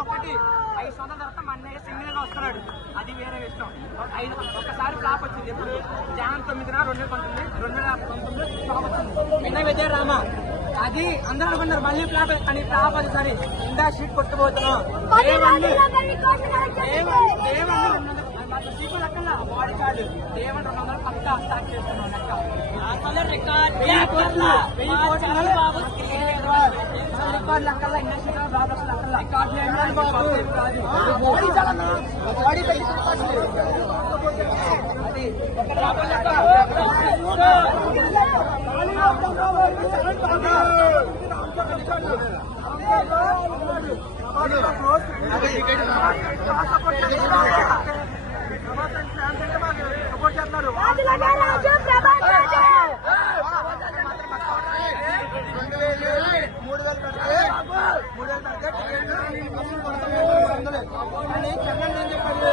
ఒకటి 5 సంవత్సరాల తర్వాత మన సింగిల్ గా వస్తున్నాడు, అది వేరే విషయం. ఒకసారి ఫ్లాప్ వచ్చింది, ఎప్పుడు జనవరి 9, 2019 ఫ్లాప్ వచ్చింది. నిన్న విజయరామ అది అందరూ అనుకున్నారు మళ్ళీ ఫ్లాప్, కానీ ఫ్లాప్ అది సరే ఇందా షీట్ కొట్టుకుపోతున్నాం. బాడీ కార్డు దేవన్ 200 పక్కా స్టార్ట్ చేస్తున్నాం. రికార్డు లెక్కల్లా ఇండస్ట్రీ బాబు సపోర్ట్ చేస్తున్నారు. కానీ చంద్రన్ ఏం చెప్పాడు,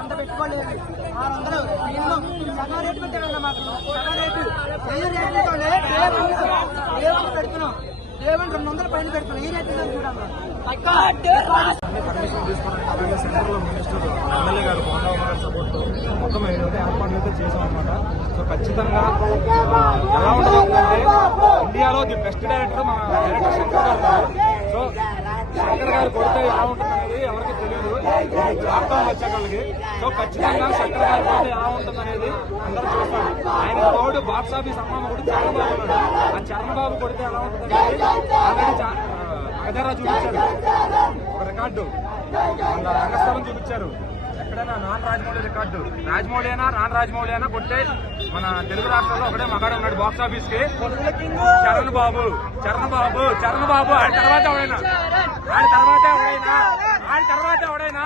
అంత పెట్టుకోలేదు 600 మినిమం సగం రేటు పెట్టాడన్న మాకు. సగం రేటు పెడుతున్నాం, దేవన్ 200 పైన పెడుతున్నాం. ఈ రేటు చూడమ్మా. పర్మిషన్ తీసుకుని సెంటర్లో మినిస్టర్ ఎమ్మెల్యే గారు బాండవ గారి సపోర్ట్ తో మొత్తం ఏదైతే ఏర్పాట్లు అయితే చేసాం అనమాట. సో ఖచ్చితంగా ఎలా ఉంటుందంటే ఇండియాలో ది బెస్ట్ డైరెక్టర్ మన డైరెక్టర్ శంకర్ గారు. సో శంకర్ గారు కొడితే ఎలా ఉంటుందనేది ఎవరికి తెలియదు, లాక్డౌన్ వచ్చేవాళ్ళకి. సో ఖచ్చితంగా శంకర్ గారు కొడితే ఎలా ఉంటుందనేది అందరూ చూస్తారు. ఆయన తోడు బాక్స్ ఆఫీస్ అమ్మ కూడా చరణ్ బాబు ఉన్నాడు. ఆ చరణ్ బాబు కొడితే ఎలా ఉంటుందనేది ఆల్రెడీ మగధరా చూపించారు, ఒక రికార్డు రంగస్థలం చూపించారు. ఎక్కడైనా నాన్ రాజమౌళి రికార్డు, రాజమౌళి అయినా నాన్ రాజమౌళి అయినా కొట్టే మన తెలుగు రాష్ట్రంలో ఒకటే మగాడు ఉన్నాడు బాక్స్ ఆఫీస్ కి, చరణ్ బాబు. ఆడి తర్వాత ఎవడైనా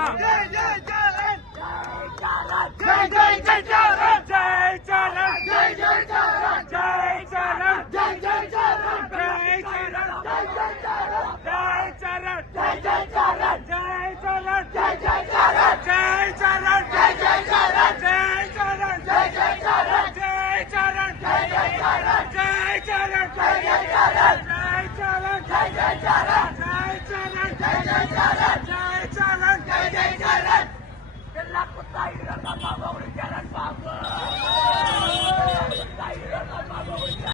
Jai Jaran Babu.